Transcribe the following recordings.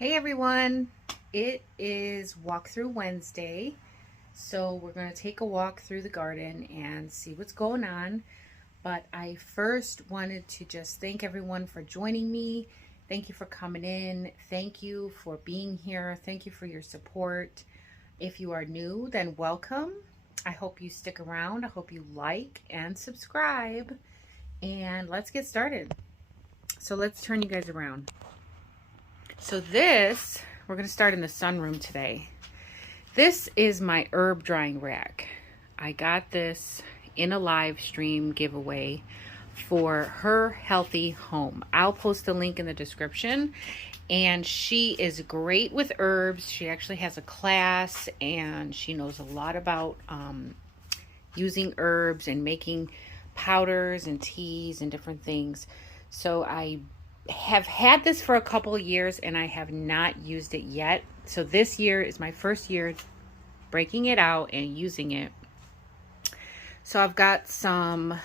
Hey everyone, it is walkthrough Wednesday, so we're going to take a walk through the garden and see what's going on. But I first wanted to just thank everyone for joining me. Thank you for coming in. Thank you for being here. Thank you for your support. If you are new, then welcome. I hope you stick around. I hope you like and subscribe. And let's get started. So let's turn you guys around. So this, we're going to start in the sunroom today. This is my herb drying rack. I got this in a live stream giveaway for Her Healthy Home. I'll post the link in the description. And she is great with herbs. She actually has a class and she knows a lot about using herbs and making powders and teas and different things. So I have had this for a couple of years and I have not used it yet. So this year is my first year breaking it out and using it. So I've got some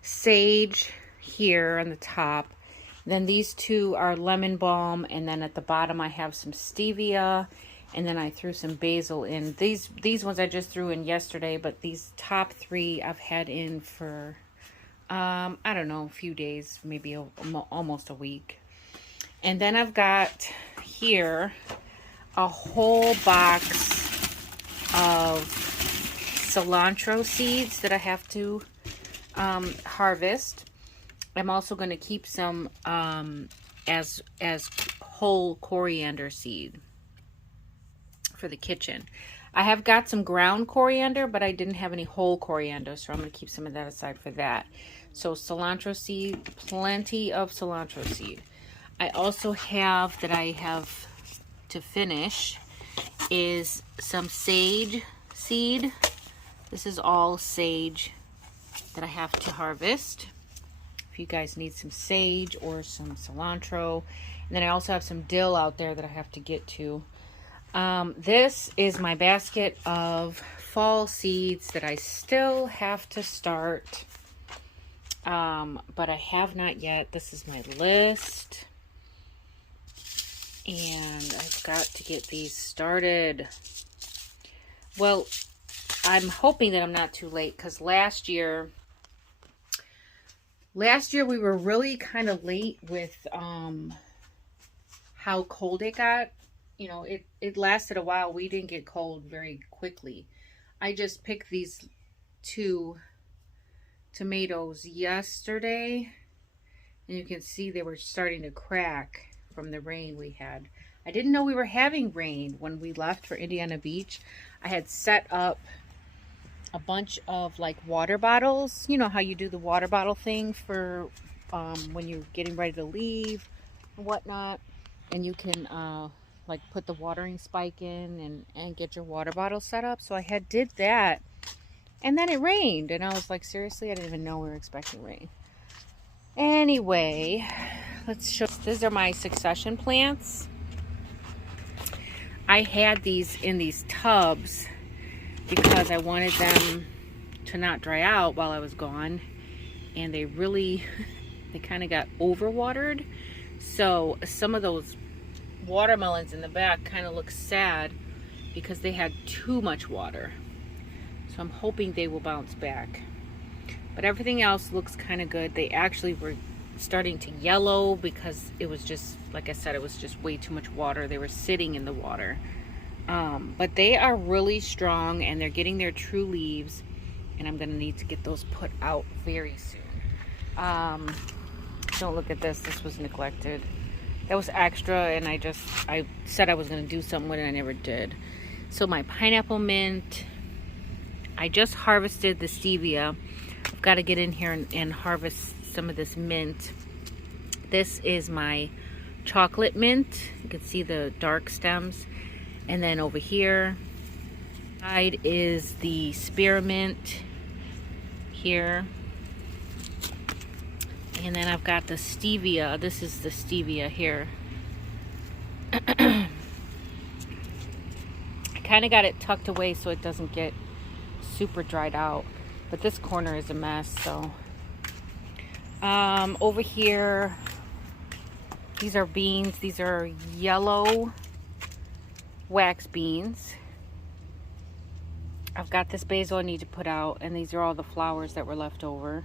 sage here on the top. Then these two are lemon balm, and then at the bottom I have some stevia, and then I threw some basil in. These ones I just threw in yesterday, but these top three I've had in for I don't know, a few days, maybe almost a week. And then I've got here a whole box of cilantro seeds that I have to harvest. I'm also going to keep some as whole coriander seed for the kitchen. I have got some ground coriander, but I didn't have any whole coriander, so I'm going to keep some of that aside for that. So cilantro seed, plenty of cilantro seed. I also have, that I have to finish, is some sage seed. This is all sage that I have to harvest. If you guys need some sage or some cilantro. And then I also have some dill out there that I have to get to. This is my basket of fall seeds that I still have to start, but I have not yet. This is my list, and I've got to get these started. Well, I'm hoping that I'm not too late, because last year we were really kind of late with how cold it got. You know, it lasted a while. We didn't get cold very quickly. I just picked these two tomatoes yesterday, and you can see they were starting to crack from the rain we had. I didn't know we were having rain when we left for Indiana Beach. I had set up a bunch of like water bottles. You know how you do the water bottle thing for when you're getting ready to leave and whatnot, and you can like put the watering spike in and get your water bottle set up. So I did that, and then it rained, and I was like, seriously, I didn't even know we were expecting rain. Anyway, let's show. These are my succession plants. I had these in these tubs because I wanted them to not dry out while I was gone, and they kind of got overwatered. So some of those watermelons in the back kind of look sad because they had too much water. So I'm hoping they will bounce back. But everything else looks kind of good. They actually were starting to yellow because it was just, like I said, it was just way too much water. They were sitting in the water. But they are really strong, and they're getting their true leaves, and I'm going to need to get those put out very soon. Don't look at this. This was neglected. That was extra, and I said I was going to do something with it, and I never did. So my pineapple mint, I just harvested the stevia. I've got to get in here and harvest some of this mint. This is my chocolate mint. You can see the dark stems. And then over here side is the spearmint here. And then I've got the stevia. This is the stevia here. I kind of got it tucked away so it doesn't get super dried out. But this corner is a mess, so. Over here, These are beans. These are yellow wax beans. I've got this basil I need to put out, and these are all the flowers that were left over.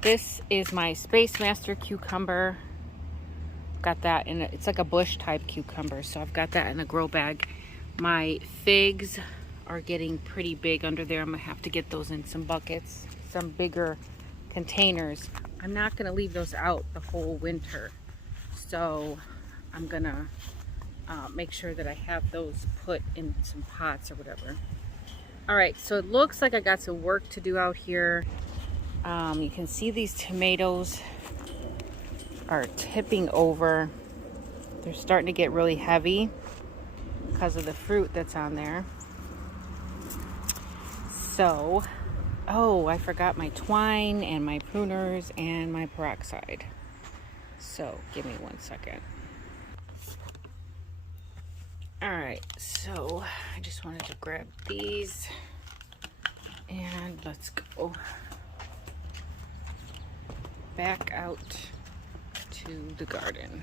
This is my Space Master cucumber. Got that in it's like a bush type cucumber, so I've got that in a grow bag. My figs are getting pretty big under there. I'm gonna have to get those in some buckets, some bigger containers. I'm not gonna leave those out the whole winter, so I'm gonna make sure that I have those put in some pots or whatever. All right, so it looks like I got some work to do out here. You can see these tomatoes are tipping over. They're starting to get really heavy because of the fruit that's on there. So, oh, I forgot my twine and my pruners and my peroxide. So, give me 1 second. All right, so I just wanted to grab these and let's go back out to the garden.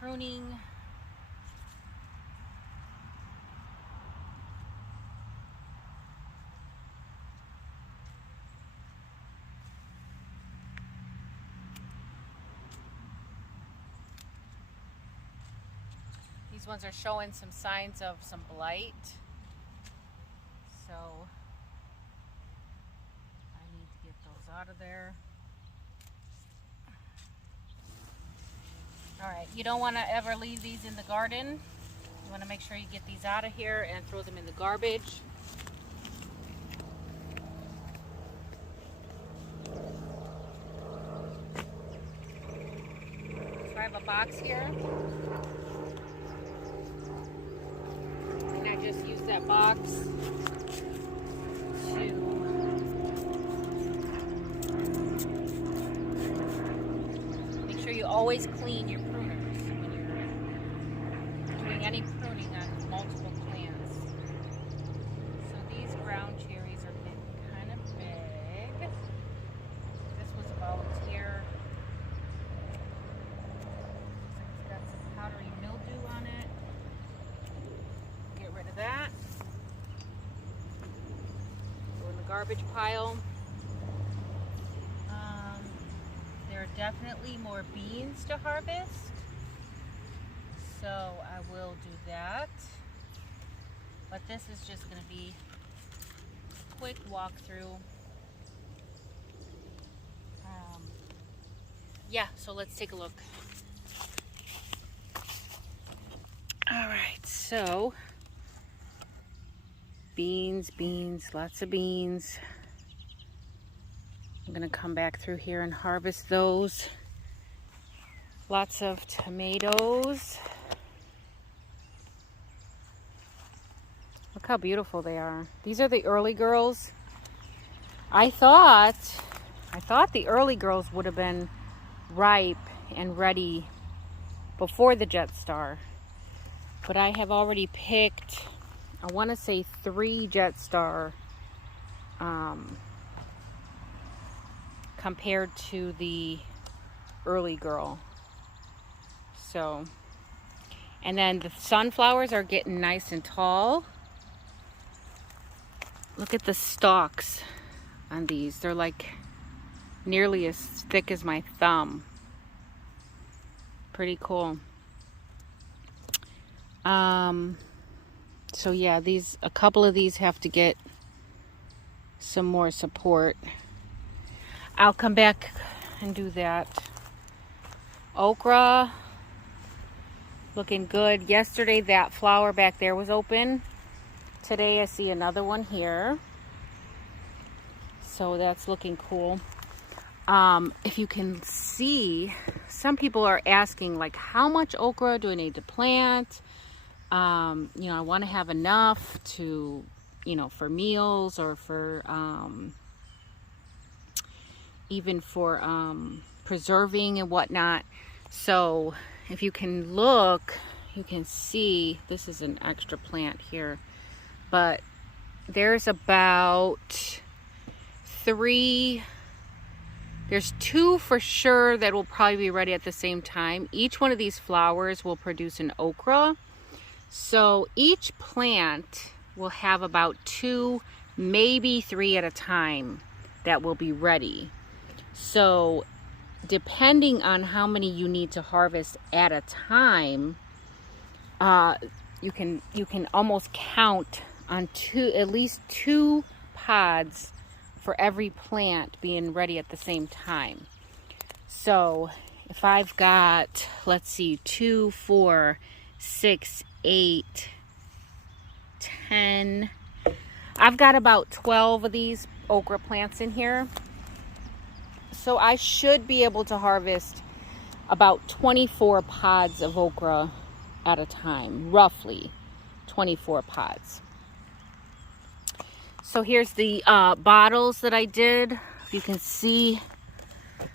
Pruning. These ones are showing some signs of some blight. So I need to get those out of there. All right, you don't want to ever leave these in the garden. You want to make sure you get these out of here and throw them in the garbage. So I have a box here. And I just use that box to you always clean your pruners when you're doing any pruning on multiple plants. So these ground cherries are getting kind of big. This was about here. It's got some powdery mildew on it. Get rid of that. Go in the garbage pile. There are definitely more beans to harvest, so I will do that. But this is just going to be a quick walkthrough. Yeah, so let's take a look. All right, so beans, lots of beans. I'm gonna come back through here and harvest those. Lots of tomatoes. Look how beautiful they are. These are the early girls. I thought the early girls would have been ripe and ready before the Jet Star. But I have already picked, I want to say 3 Jet Star compared to the early girl. So, and then the sunflowers are getting nice and tall. Look at the stalks on these. They're like nearly as thick as my thumb. Pretty cool. So yeah, a couple of these have to get some more support. I'll come back and do that. Okra, looking good. Yesterday that flower back there was open. Today I see another one here. So that's looking cool. If you can see, some people are asking, like, how much okra do I need to plant? You know, I want to have enough to, you know, for meals or for, even for, preserving and whatnot. So if you can look, you can see, this is an extra plant here, but there's about there's 2 for sure that will probably be ready at the same time. Each one of these flowers will produce an okra. So each plant will have about 2, maybe 3 at a time that will be ready. So depending on how many you need to harvest at a time, you can almost count on at least 2 pods for every plant being ready at the same time. So if I've got, let's see, 2, 4, 6, 8, 10, I've got about 12 of these okra plants in here. So I should be able to harvest about 24 pods of okra at a time, roughly 24 pods. So here's the bottles that I did. If you can see,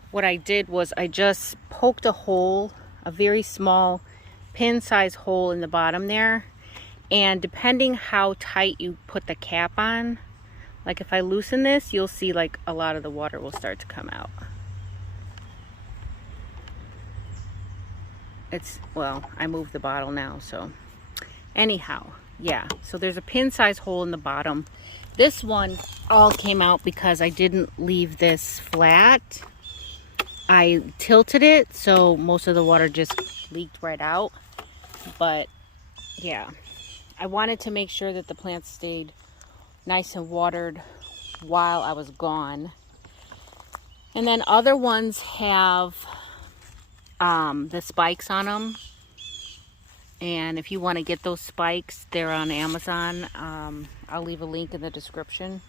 what I did was I just poked a hole, a very small pin-size hole in the bottom there. And depending how tight you put the cap on, like if I loosen this, you'll see like a lot of the water will start to come out. Well, I moved the bottle now, so anyhow, yeah. So there's a pin-size hole in the bottom. This one all came out because I didn't leave this flat. I tilted it, so most of the water just leaked right out. But yeah, I wanted to make sure that the plants stayed nice and watered while I was gone. And then other ones have the spikes on them. And if you want to get those spikes, they're on Amazon. I'll leave a link in the description.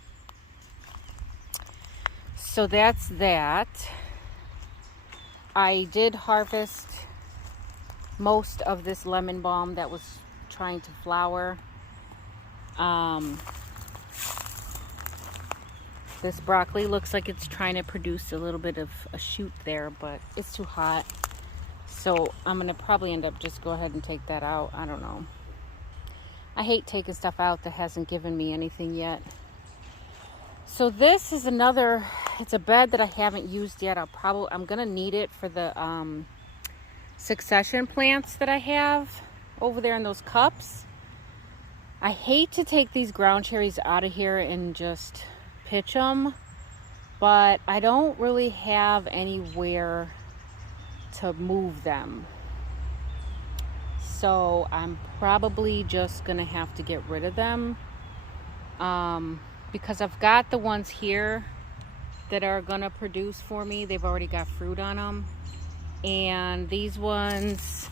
So that's that. I did harvest most of this lemon balm that was trying to flower. This broccoli looks like it's trying to produce a little bit of a shoot there, but it's too hot. So I'm going to probably end up just go ahead and take that out. I don't know. I hate taking stuff out that hasn't given me anything yet. So this is another, it's a bed that I haven't used yet. I'm going to need it for the succession plants that I have over there in those cups. I hate to take these ground cherries out of here and just pitch them, but I don't really have anywhere to move them. So I'm probably just gonna have to get rid of them, because I've got the ones here that are gonna produce for me. They've already got fruit on them, and these ones,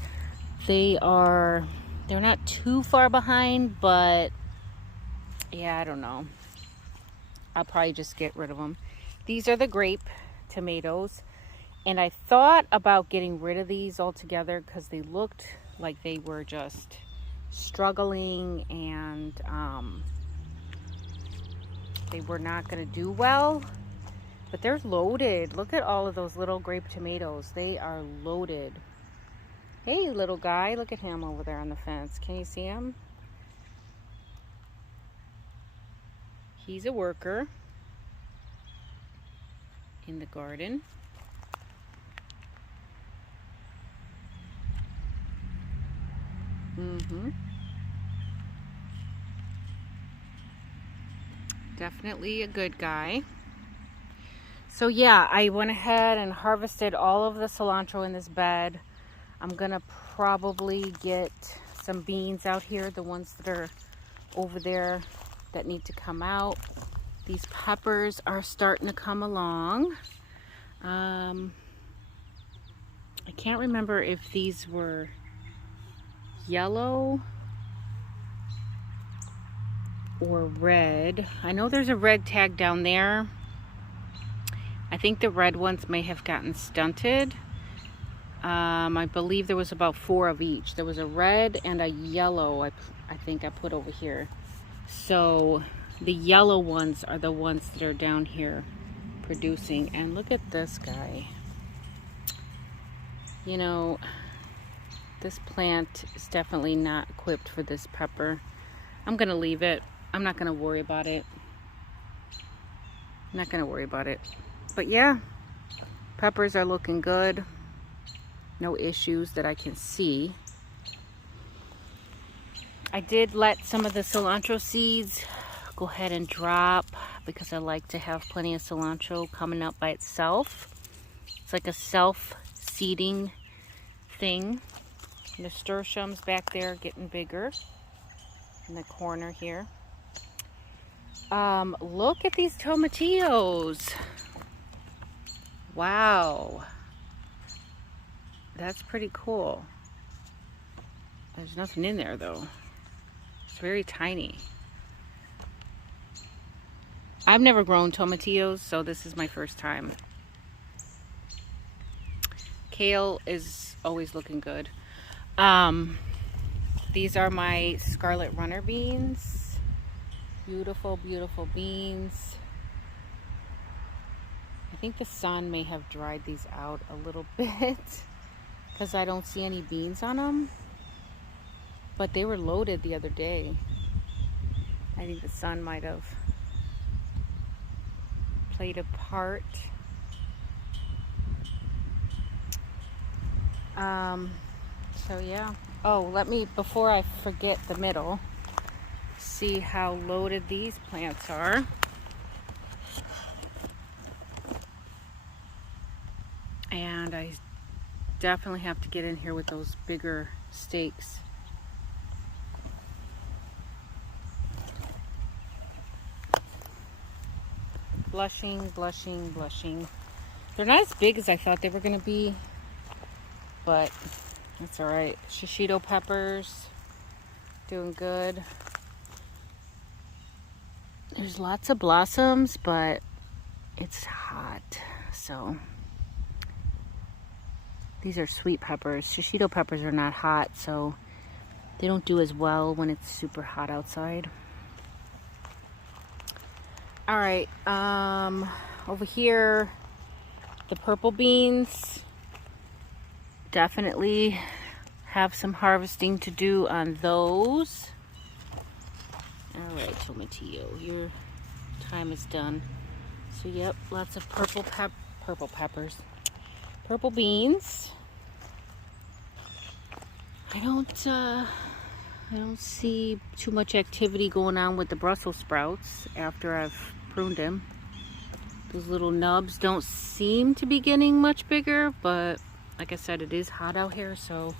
they're not too far behind, but yeah, I don't know. I'll probably just get rid of them. These are the grape tomatoes, and I thought about getting rid of these altogether because they looked like they were just struggling, and they were not going to do well. But they're loaded. Look at all of those little grape tomatoes. They are loaded. Hey, little guy, look at him over there on the fence. Can you see him? He's a worker in the garden. Definitely a good guy. So yeah, I went ahead and harvested all of the cilantro in this bed. I'm gonna probably get some beans out here, the ones that are over there that need to come out. These peppers are starting to come along. I can't remember if these were yellow or red. I know there's a red tag down there. I think the red ones may have gotten stunted. I believe there was about 4 of each. There was a red and a yellow, I think I put over here. So the yellow ones are the ones that are down here producing. And look at this guy. You know, this plant is definitely not equipped for this pepper. I'm gonna leave it. I'm not gonna worry about it. I'm not gonna worry about it. But yeah, peppers are looking good. No issues that I can see. I did let some of the cilantro seeds go ahead and drop because I like to have plenty of cilantro coming up by itself. It's like a self-seeding thing. And the nasturtiums back there getting bigger in the corner here. Look at these tomatillos. Wow. That's pretty cool. There's nothing in there though. It's very tiny. I've never grown tomatillos, so this is my first time. Kale is always looking good. These are my Scarlet runner beans. Beautiful, beautiful beans. I think the sun may have dried these out a little bit because I don't see any beans on them. But they were loaded the other day. I think the sun might have played a part. So yeah. Oh, let me, before I forget the middle, see how loaded these plants are. And I definitely have to get in here with those bigger stakes. Blushing, blushing, blushing. They're not as big as I thought they were going to be, but that's all right. Shishito peppers, doing good. There's lots of blossoms, but it's hot, so. These are sweet peppers. Shishito peppers are not hot, so they don't do as well when it's super hot outside. All right, over here, the purple beans. Definitely have some harvesting to do on those. All right, Tomatillo, your time is done. So yep, lots of purple peppers. Purple beans. I don't see too much activity going on with the Brussels sprouts after I've pruned them. Those little nubs don't seem to be getting much bigger, but like I said, it is hot out here, so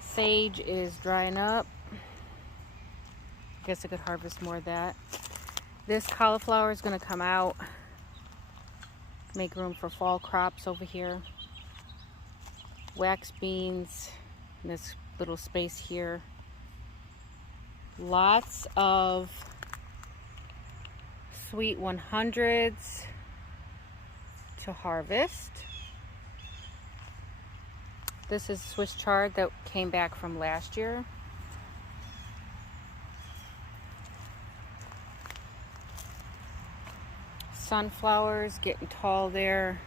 sage is drying up. Guess I could harvest more of that. This cauliflower is going to come out. Make room for fall crops over here. Wax beans in this little space here. Lots of sweet 100s to harvest. This is Swiss chard that came back from last year. Sunflowers getting tall there.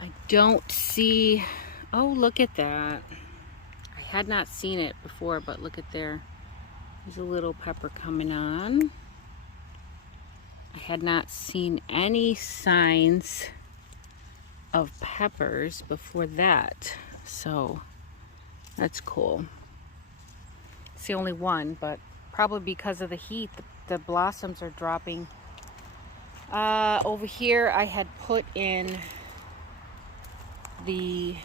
I don't see, oh, look at that. I had not seen it before, but look at there. There's a little pepper coming on. I had not seen any signs of peppers before that, so that's cool. It's the only one, but probably because of the heat, the blossoms are dropping Over here I had put in the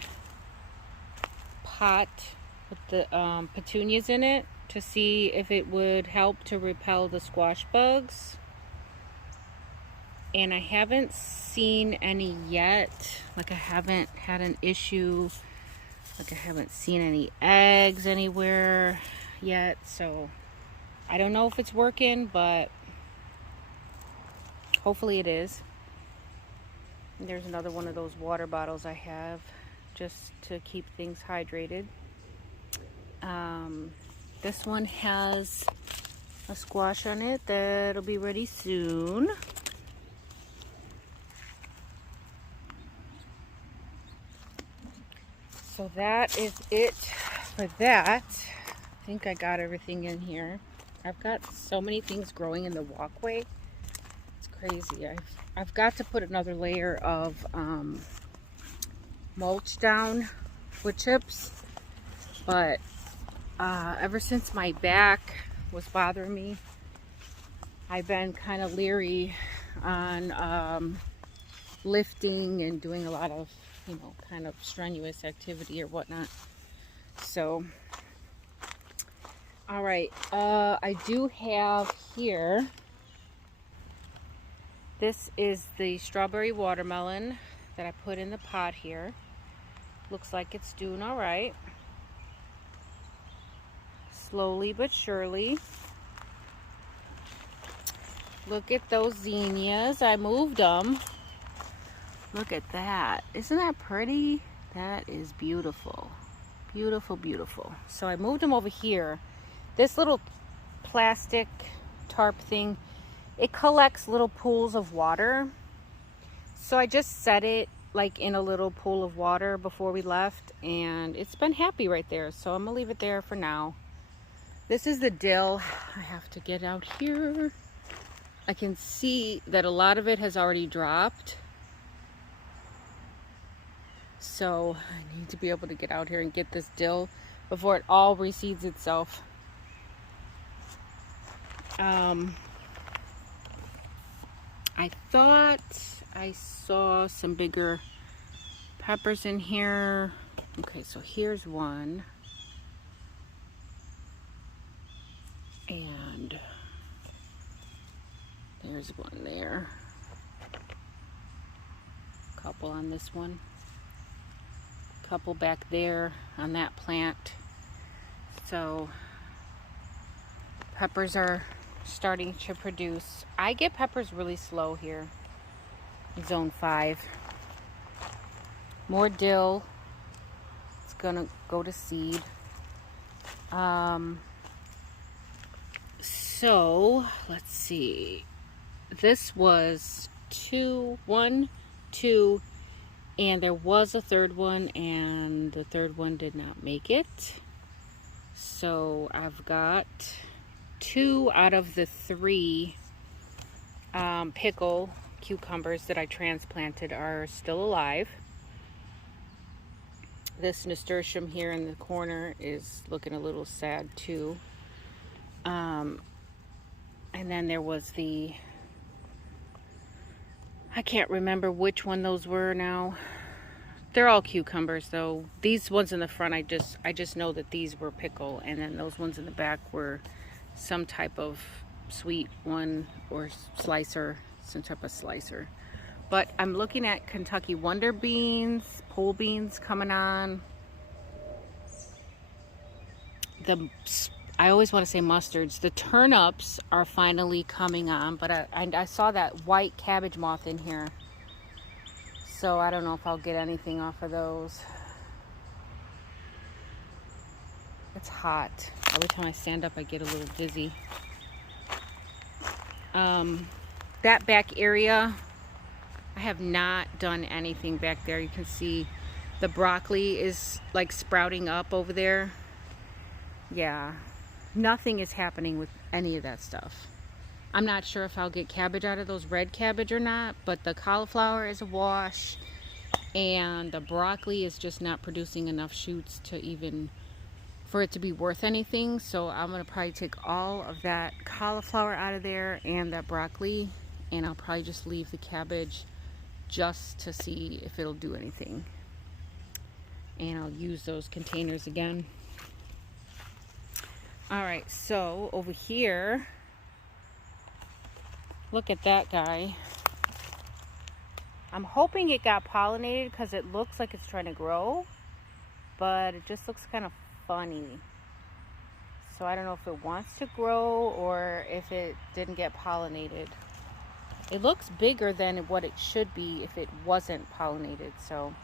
pot with the petunias in it to see if it would help to repel the squash bugs. And I haven't seen any yet. Like I haven't had an issue. Like I haven't seen any eggs anywhere yet. So I don't know if it's working, but hopefully it is. And there's another one of those water bottles I have just to keep things hydrated. This one has a squash on it that'll be ready soon. So that is it for that. I think I got everything in here. I've got so many things growing in the walkway. It's crazy. I've got to put another layer of mulch down, wood chips, but ever since my back was bothering me, I've been kind of leery on lifting and doing a lot of, you know, kind of strenuous activity or whatnot. So, all right, I do have here, this is the strawberry watermelon that I put in the pot here. Looks like it's doing all right. Slowly but surely. Look at those zinnias. I moved them. Look at that. Isn't that pretty? That is beautiful. Beautiful, beautiful. So I moved them over here. This little plastic tarp thing, it collects little pools of water. So I just set it like in a little pool of water before we left, and it's been happy right there. So I'm gonna leave it there for now. This is the dill. I have to get out here. I can see that a lot of it has already dropped. So I need to be able to get out here and get this dill before it all reseeds itself. I thought I saw some bigger peppers in here. Okay, so here's one. And there's one there. Couple on this one. Couple back there on that plant. So peppers are starting to produce. I get peppers really slow here in zone 5. More dill. It's gonna go to seed. So let's see. This was 1, 2, and there was a third one, and the third one did not make it. So I've got 2 out of the 3 pickle cucumbers that I transplanted are still alive. This nasturtium here in the corner is looking a little sad too. And then there was I can't remember which one those were now. They're all cucumbers though. These ones in the front, I just know that these were pickle, and then those ones in the back were some type of sweet one or slicer, some type of slicer. But I'm looking at Kentucky Wonder Beans, pole beans coming on. I always want to say mustards. The turnips are finally coming on, but I saw that white cabbage moth in here. So I don't know if I'll get anything off of those. It's hot. Every time I stand up, I get a little dizzy. That back area, I have not done anything back there. You can see the broccoli is like sprouting up over there. Yeah, nothing is happening with any of that stuff. I'm not sure if I'll get cabbage out of those red cabbage or not, but the cauliflower is a wash, and the broccoli is just not producing enough shoots to even for it to be worth anything. So I'm gonna probably take all of that cauliflower out of there and that broccoli and I'll probably just leave the cabbage just to see if it'll do anything. And I'll use those containers again. Alright, so over here, look at that guy. I'm hoping it got pollinated because it looks like it's trying to grow, but it just looks kind of funny. So I don't know if it wants to grow or if it didn't get pollinated. It looks bigger than what it should be if it wasn't pollinated, so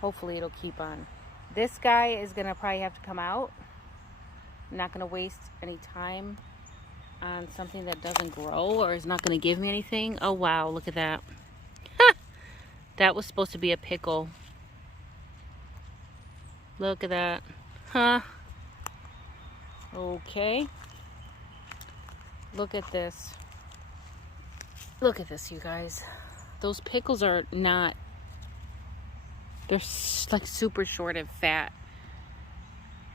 hopefully it'll keep on. This guy is gonna probably have to come out. I'm not gonna waste any time on something that doesn't grow or is not gonna give me anything. Oh wow, look at that. That was supposed to be a pickle. Look at that. Huh? Okay. Look at this. Look at this, you guys. Those pickles are not... They're like super short of fat.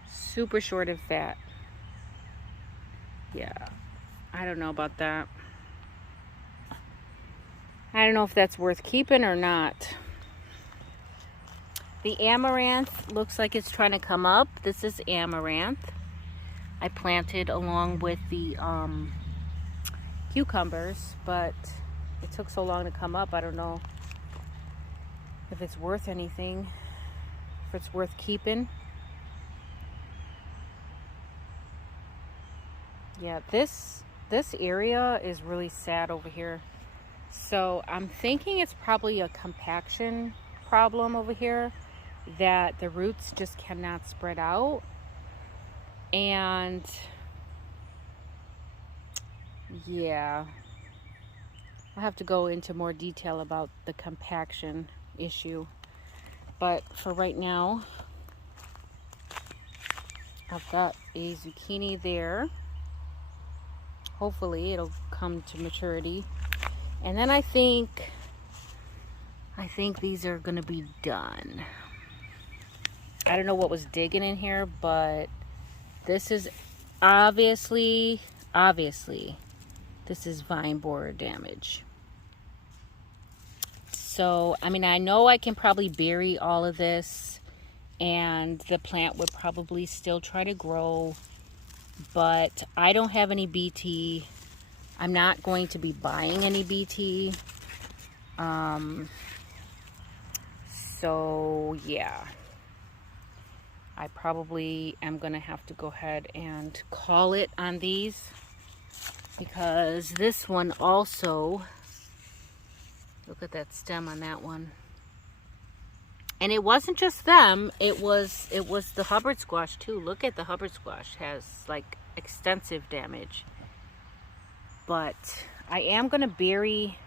Super short of fat. Yeah. I don't know about that. I don't know if that's worth keeping or not. The amaranth looks like it's trying to come up. This is amaranth. I planted along with the cucumbers, but it took so long to come up. I don't know if it's worth anything, if it's worth keeping. Yeah, this area is really sad over here. So I'm thinking it's probably a compaction problem over here, that the roots just cannot spread out. And yeah, I'll have to go into more detail about the compaction issue. But for right now, I've got a zucchini there. Hopefully it'll come to maturity. And then I think these are gonna be done. I don't know what was digging in here, but this is obviously, this is vine borer damage. So, I mean, I know I can probably bury all of this and the plant would probably still try to grow, but I don't have any BT. I'm not going to be buying any BT. So yeah, I probably am gonna have to go ahead and call it on these, because this one also, look at that stem on that one. And it wasn't just them, it was the Hubbard squash too. Look at the Hubbard squash, has like extensive damage. But I am going to bury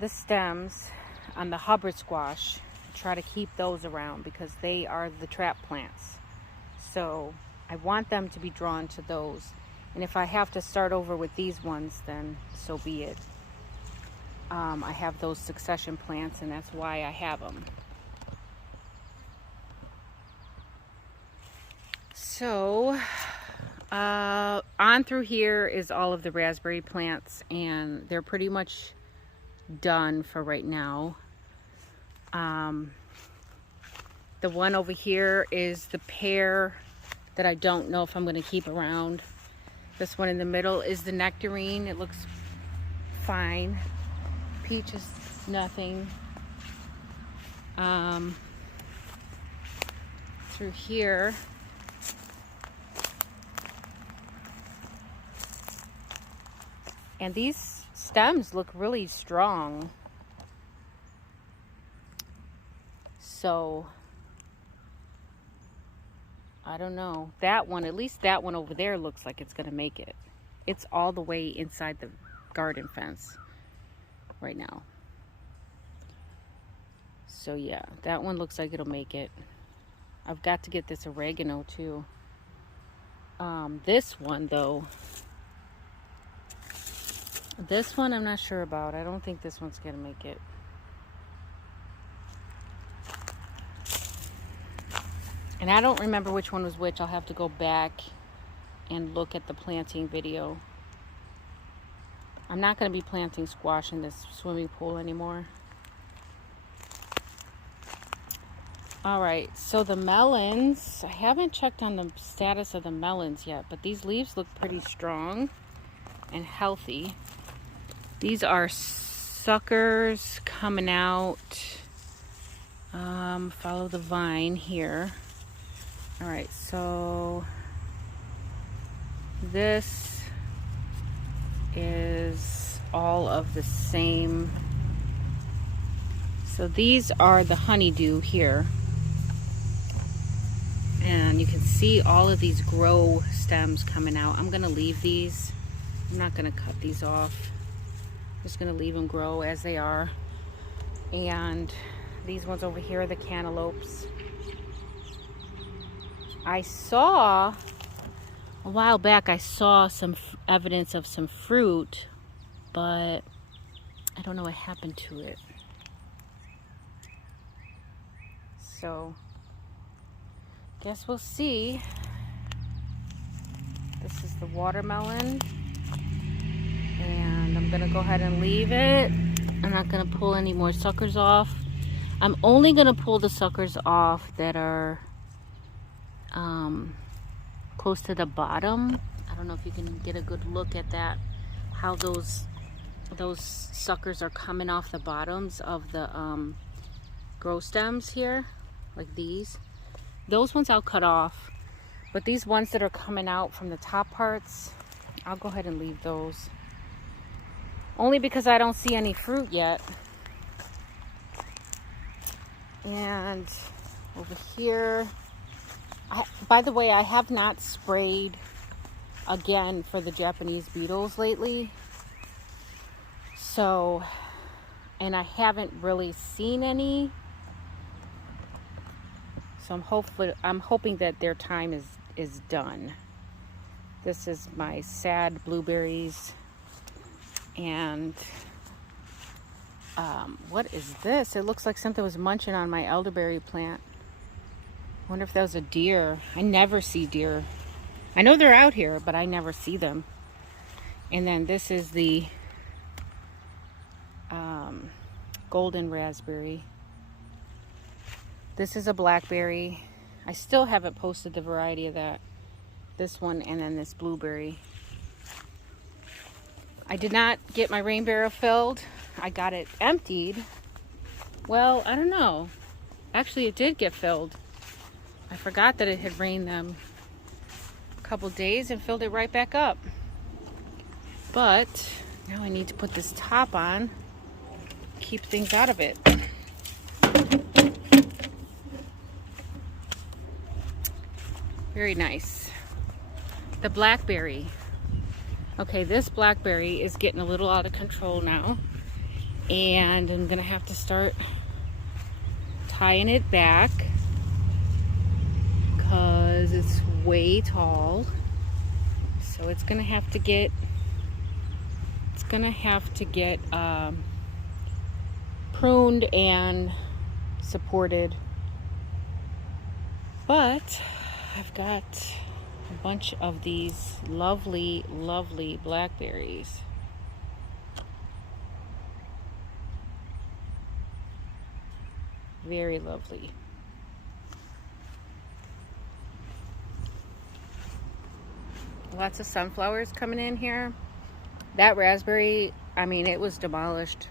the stems on the Hubbard squash, try to keep those around because they are the trap plants. So I want them to be drawn to those. And if I have to start over with these ones, then so be it. I have those succession plants and that's why I have them. So on through here is all of the raspberry plants, and they're pretty much done for right now. The one over here is the pear that I don't know if I'm going to keep around. This one in the middle is the nectarine. It looks fine. Peach is nothing. Through here, and these stems look really strong. So, I don't know. That one, at least that one over there looks like it's going to make it. It's all the way inside the garden fence right now. So yeah, that one looks like it'll make it. I've got to get this oregano too. This one though, this one I'm not sure about. I don't think this one's gonna make it. And I don't remember which one was which. I'll have to go back and look at the planting video. I'm not going to be planting squash in this swimming pool anymore. Alright, so the melons, I haven't checked on the status of the melons yet, but these leaves look pretty strong and healthy. These are suckers coming out. Follow the vine here. Alright, so this is all of the same. So these are the honeydew here. And you can see all of these grow stems coming out. I'm going to leave these. I'm not going to cut these off. I'm just going to leave them grow as they are. And these ones over here are the cantaloupes. I saw, a while back, I saw some evidence of some fruit, but I don't know what happened to it. So, guess we'll see. This is the watermelon. And I'm gonna go ahead and leave it. I'm not gonna pull any more suckers off. I'm only gonna pull the suckers off that are close to the bottom. I don't know if you can get a good look at that, how those suckers are coming off the bottoms of the grow stems here, like these. Those ones I'll cut off, but these ones that are coming out from the top parts, I'll go ahead and leave those. Only because I don't see any fruit yet. And over here, by the way, I have not sprayed again for the Japanese beetles lately. So, and I haven't really seen any. So I'm hoping that their time is done. This is my sad blueberries. And what is this? It looks like something was munching on my elderberry plant. I wonder if that was a deer. I never see deer. I know they're out here, but I never see them. And then this is the golden raspberry. This is a blackberry. I still haven't posted the variety of that. This one and then this blueberry. I did not get my rain barrel filled. I got it emptied. Well, I don't know. Actually, it did get filled. I forgot that it had rained them a couple days and filled it right back up. But now I need to put this top on, keep things out of it. Very nice. The blackberry. Okay, this blackberry is getting a little out of control now. And I'm gonna have to start tying it back because it's way tall. So it's gonna have to get pruned and supported. But I've got a bunch of these lovely, lovely blackberries. Very lovely. Lots of sunflowers coming in here. That raspberry, I mean, it was demolished.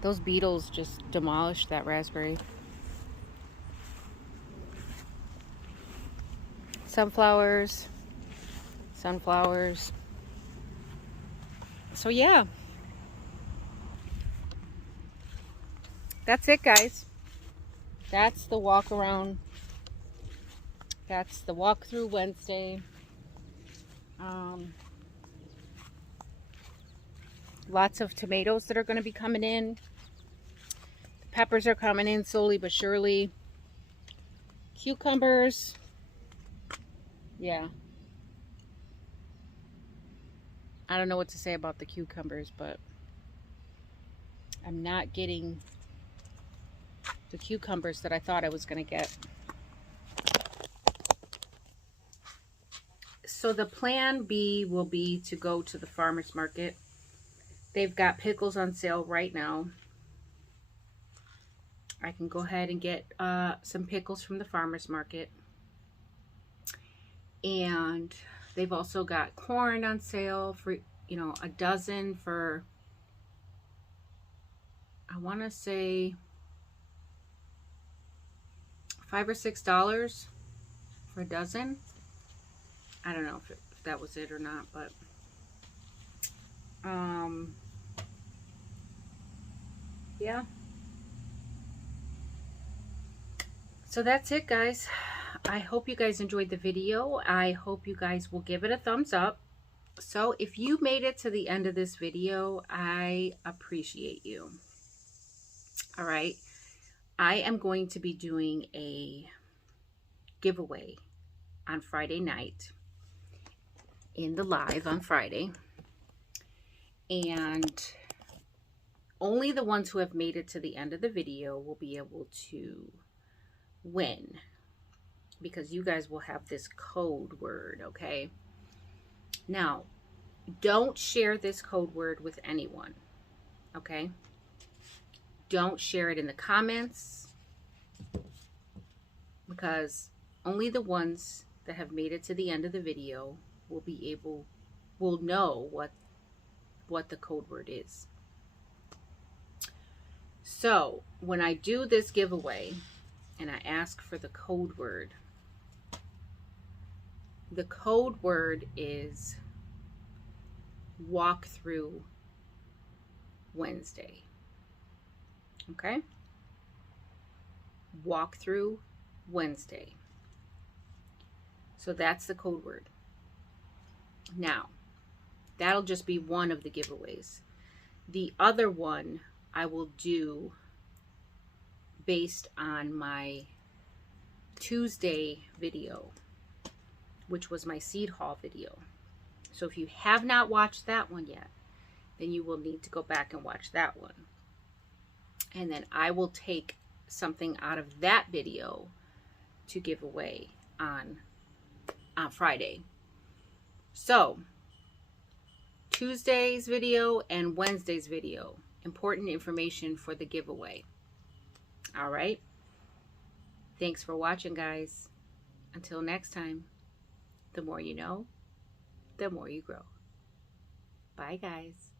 Those beetles just demolished that raspberry. Sunflowers. So yeah. That's it, guys. That's the walk around. That's the walkthrough Wednesday. Lots of tomatoes that are going to be coming in. The peppers are coming in slowly but surely. Cucumbers. Yeah. I don't know what to say about the cucumbers, but I'm not getting the cucumbers that I thought I was going to get. So the plan B will be to go to the farmer's market. They've got pickles on sale right now. I can go ahead and get some pickles from the farmer's market. And they've also got corn on sale for, you know, a dozen for, I want to say $5 or $6 for a dozen. I don't know if that was it or not, but yeah. So that's it, guys. I hope you guys enjoyed the video. I hope you guys will give it a thumbs up. So if you made it to the end of this video, I appreciate you. All right. I am going to be doing a giveaway on Friday night in the live on Friday. And only the ones who have made it to the end of the video will be able to win, because you guys will have this code word, okay? Now, don't share this code word with anyone, okay? Don't share it in the comments, because only the ones that have made it to the end of the video will know what the code word is. So when I do this giveaway and I ask for the code word, the code word is walkthrough Wednesday. Okay? Walkthrough Wednesday. So that's the code word. Now, that'll just be one of the giveaways. The other one I will do based on my Tuesday video, which was my seed haul video. So if you have not watched that one yet, then you will need to go back and watch that one. And then I will take something out of that video to give away on Friday. So Tuesday's video and Wednesday's video, important information for the giveaway. All right. Thanks for watching, guys. Until next time, the more you know, the more you grow. Bye, guys.